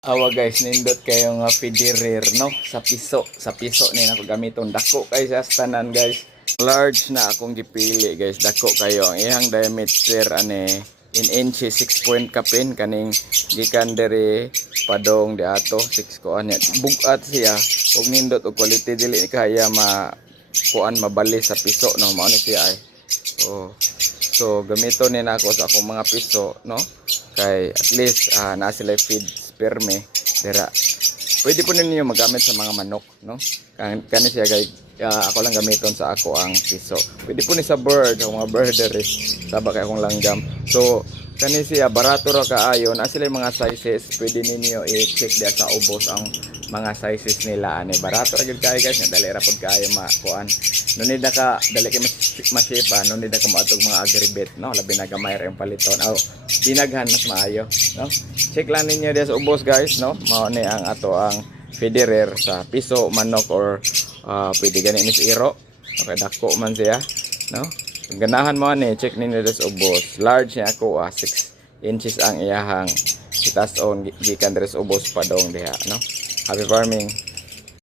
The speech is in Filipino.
Awa guys, nindot kayo nga Federer no sa piso ni nako gamiton dako kay sa tanan guys. Large na akong gipili guys, dako kayo ang iyang diameter ane in inches 6 point kapin kaning gikan diri padong di ato 6 ko anya bugat siya ug nindot og quality dili kaya kuan mabali sa piso no mao ni siya ay. So gamiton ni nako sa akong mga piso no kay at least na sila feed sperme dira. Pwede po ninyo magamit sa mga manok no kani siya guys. Ako lang gamiton sa ako ang piso. Pwede po ni sa bird, ang mga birder saba kay akong langgam. So kani siya barato ra kaayo na sila mga sizes. Pwede ninyo i-check dia sa ubos ang mga sizes nila ani. Barato ra gyud kay guys, dali ra pud kaayo makuan. No need na ka dali kay masipa, no need na ka maatog mga agribet no, labi na gamay ra yung paliton. Dinaghan mas maayo no. Check lang ninyo dia sa ubos guys no. Mao ni ang ato ang Federer sa piso, manok or pwede ganin is iro. Okay, dako man siya no. Ganahan mo ni check ninyo des ubos. Large niya ako 6 inches ang iyahang itas on gikan des ubos padong diha no. Happy farming.